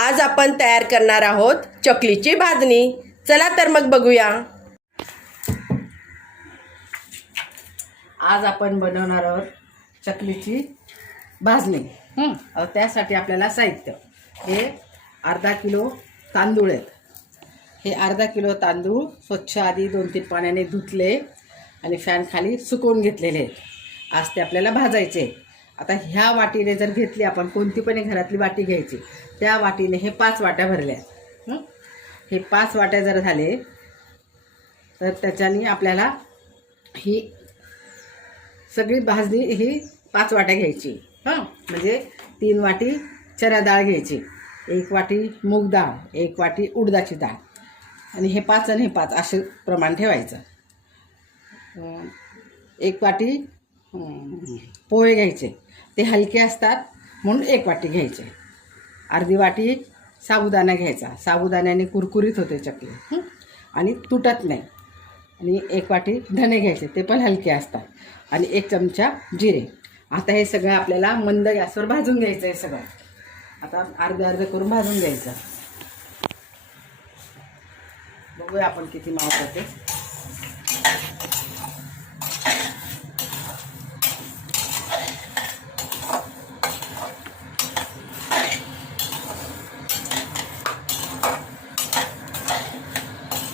आज आपण तयार करणार आहोत चकलीची भाजणी। चला तर मग बघूया। आज आपण बनवणार आहोत चकलीची भाजणी। त्यासाठी आपल्याला साहित्य हे अर्धा किलो तांदूळ आहेत। हे अर्धा किलो तांदूळ स्वच्छ आधी 2-3 पाण्याने धुतले आणि फॅन खाली सुकवून घेतलेले आहेत। आज ते आपल्याला भाजायचे। आता ह्या वाटीने जर घेतली आपण, कोणती पण घरातली वाटी घ्यायची, त्या वाटीने हे 5 वाट्या भरल्या। हे 5 वाट्या जर झाले तर त्याच्याने आपल्याला ही सगळी भाजणी ही 5 वाट्या घ्यायची। म्हणजे 3 वाटी चणा डाळ घ्यायची, 1 वाटी मूग डाळ, 1 वाटी उडदाची डाळ, आणि हे 5 आणि हे 5 असे प्रमाण ठेवायचं। 1 वाटी पोहे घ्यायचे, ते हलके असतात म्हणून 1 वाटी घ्यायचे। अर्धी वाटी साबुदाणा घ्यायचा, साबुदाण्याने कुरकुरीत होते चकली आणि तुटत नाही। आणि 1 वाटी धणे घ्यायचे, ते पण हलके असतात, आणि 1 चमचा जिरे। आता हे सगळं आपल्याला मंद गॅसवर भाजून घ्यायचं आहे। सगळं आता अर्धे करून भाजून घ्यायचं। बघूया आपण किती मावतं ते।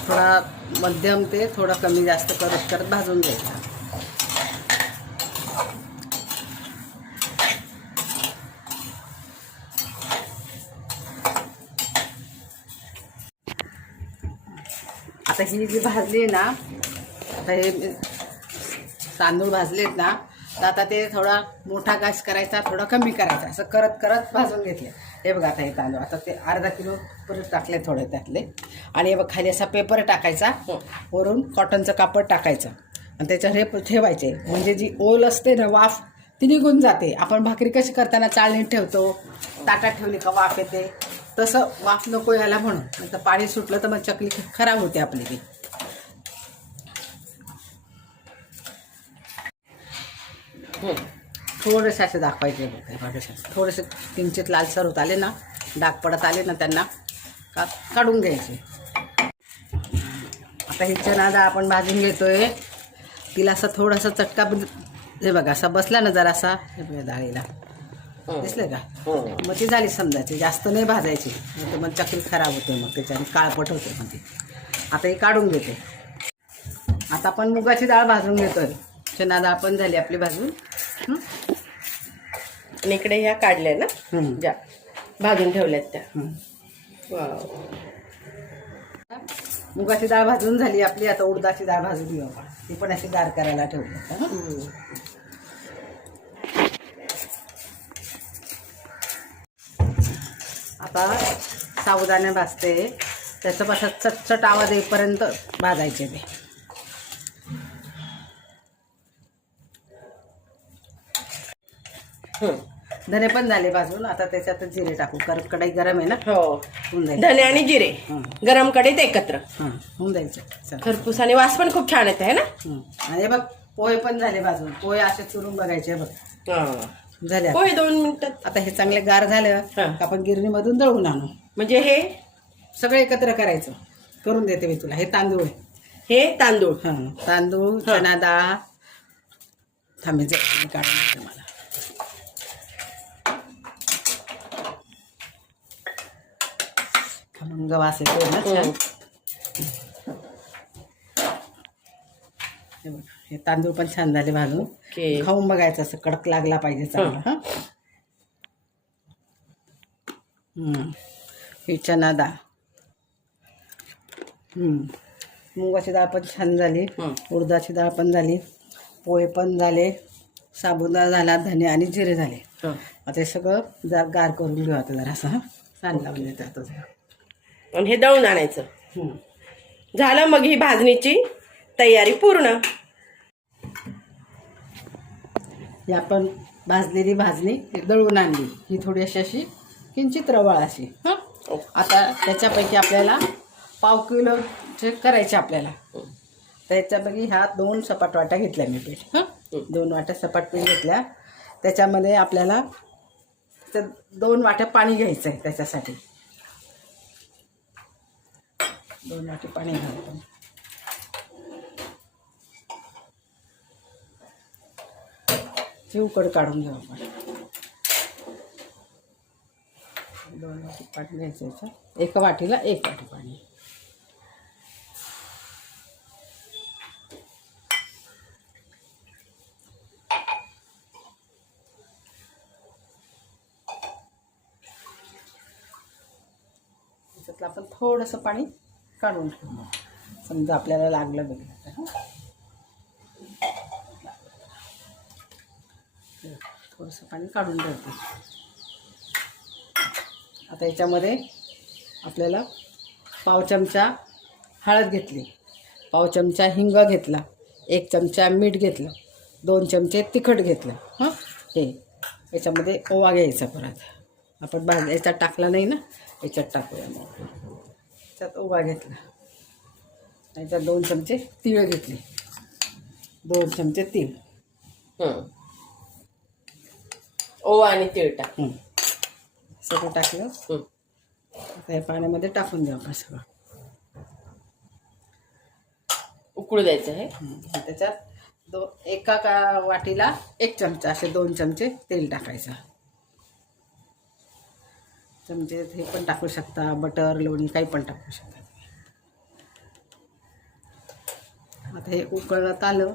थोडा मध्यम ते थोडा कमी जास्त करत करत भाजून घ्यायचा। आता ही जी भाजली आहे ना, आता हे तांदूळ भाजलेत ना, तर आता ते थोडा मोठा गॅस करायचा, थोडा कमी करायचा, असं करत करत भाजून घेतले। हे बघा आता हे तांदूळ आता ते अर्धा किलो परत टाकले थोडे त्यातले, आणि हे बघ खाली असा पेपर टाकायचा, वरून कॉटनचं कापड टाकायचं, आणि त्याच्यावर हे ठेवायचे। म्हणजे जी ओल असते ना, वाफ ती निघून जाते। आपण भाकरी कशी करताना चाळणीत ठेवतो, ताटात ठेवली का वाफ येते, तसं वाफ नको यायला म्हणून, नंतर पाणी सुटलं तर मग चकली खराब होते आपली ती। थोडेसे असे दाखवायचे बघा, थोडेसे किंचित लालसर होत आले ना, डाग पडत आले ना त्यांना का काढून घ्यायचे। आता ही चणा डाळ आपण भाजून घेतोय, तिला असं थोडासा चटका, हे बघा असा बसला ना जरासा, हे डाळीला दिसले का, मग ती झाली समजायची। जास्त नाही भाजायची, तर मग चकली खराब होते, मग त्याच्याने काळपट होते मग ती। आता ही काढून घेते। आता आपण मुगाची डाळ भाजून घेतोय, चणा डाळ पण झाली आपली भाजून। आणि इकडे ह्या काढल्या ना, ज्या भाजून ठेवल्यात त्या। वाव, मुगाची डाळ भाजून झाली आपली। आता उडदाची डाळ भाजून घेऊ आपण, ती पण अशी गार करायला ठेवली। आता साबुदाणे भाजते, त्याच्यापासून चटचट आवाज येईपर्यंत भाजायचे ते। धने पण झाले भाजून, आता त्याच्यात जिरे टाकू, कारण कढई गरम आहे ना। होऊन जाईल, धने आणि जिरे गरम कढईत एकत्र होऊन जायचं। खरपूस आणि वास पण खूप छान येते है ना। आणि बघ पोहे पण झाले भाजून, पोहे असे चुरून बघायचे बघ, झाले पोहे 2 मिनिटात। आता हे चांगले गार झालं आपण गिरणीमधून दळून आणू। म्हणजे हे सगळं एकत्र करायचं, करून देते मी तुला। हे तांदूळ, हे तांदूळ, तांदूळ, चणा डाळ, थांबायचं काढून देते मला। खमंग वास येतो ना छान। हे तांदूळ पण छान झाले भाजून, खाऊन बघायचं, असं कडक लागला पाहिजे चांगला। ही चणा डाळ, मुगाची डाळ पण छान झाली, उडदाची डाळ पण झाली, पोहे पण झाले, साबुदाणा झाला, धने आणि जिरे झाले। आता हे सगळं जरा गार करून घेऊ आता जरासं, छान लावून येतं आता। आणि हे दळून आणायचं झालं, मग ही भाजणीची तयारी पूर्ण। ही आपण भाजलेली भाजणी दळून आणली, ही थोडी अशी किंचित रवाळ अशी। आता त्याच्यापैकी आपल्याला पाव किलोचे करायचे आपल्याला, त्याच्यापैकी ह्या 2 सपाट वाट्या घेतल्या मी पीठ। 2 वाट्या सपाट पीठ घेतल्या, त्याच्यामध्ये आपल्याला 2 वाट्या पाणी घ्यायचं आहे त्याच्यासाठी। 2 वाटी पाणी घालतो. ची उकड काढून घेऊ आपण. 2 वाटी पाणी घ्यायचं याच्यात. एका वाटीला 1 वाटी पाणी. त्याच्यातलं आपण थोडंसं पाणी काढून ठेवू. समजा आपल्याला लागलं बघितलं तर थोडंसं पाणी काढून ठेवते. आता याच्यामध्ये आपल्याला पाव चमचा हळद घेतली, पाव चमचा हिंग घेतला, 1 चमचा मीठ घेतलं, 2 चमचे तिखट घेतलं. हे याच्यामध्ये ओवा घ्यायचा. परत आपण याच्यात टाकला नाही ना, याच्यात टाकूया. मग याच्यात ओवा घेतला. याच्यात 2 चमचे तीळ घेतले, 2 चमचे तीळ. ओवा आणि तीळ टाक. सगळं टाकलं. आता या पाण्यामध्ये टाकून द्या आपण सगळं. उकळू द्यायचं आहे. त्याच्यात एका वाटीला 1 चमचा असे 2 चमचे तेल टाकायचं. चमचे हे पण टाकू शकता, बटर लोणी काही पण टाकू शकता. आता हे उकळत आलं,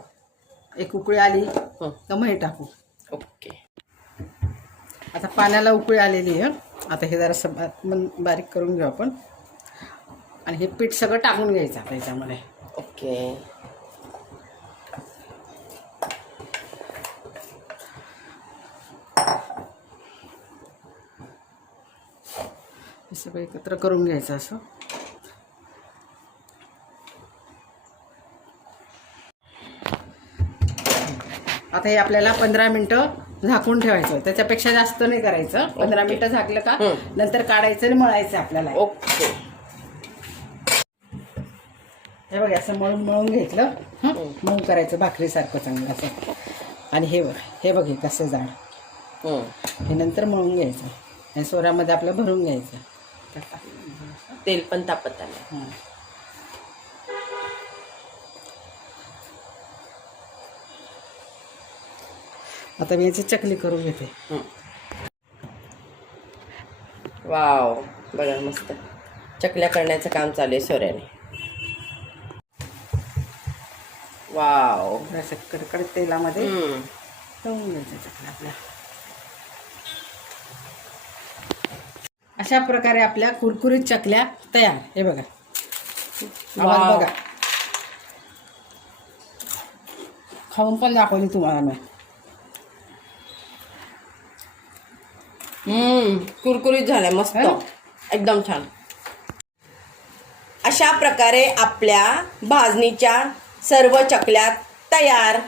एक उकळी आली तर मग हे टाकू. ओके. आता पाण्याला उकळी आलेली आहे. आता हे जरासं बारीक करून घेऊ आपण. आणि हे पीठ सगळं टाकून घ्यायचं आता याच्यामध्ये. ओके. हे सगळं एकत्र करून घ्यायचं असं. आता हे आपल्याला 15 मिनटं झाकून ठेवायचं. त्याच्यापेक्षा जास्त नाही करायचं. 15 मिनटं झाकलं का नंतर काढायचं आणि मळायचं आपल्याला. ओके. हे बघा असं मळून मळून घेतलं. मऊ करायचं भाकरीसारखं चांगलं असं. आणि हे बघ हे कसं जाड. हे नंतर मळून घ्यायचं आणि सोऱ्यामध्ये आपलं भरून घ्यायचं. तेल पण तापत आलं. आता मी याची चकली करून घेते. वाव, बघा मस्त चकल्या करण्याचं काम चालू आहे सोऱ्याने. वाव. असं कडकडीत तेलामध्ये तळून घ्यायचं चकल्या आपल्या. अशा प्रकारे आपल्या कुरकुरीत चकल्या तयार. हे बघा आवाज बघा. खाऊन पण दाखवली तुम्हाला मी. कुरकुरीत झाल्या मस्त, एकदम छान. अशा प्रकारे आपल्या भाजणीच्या सर्व चकल्या तयार.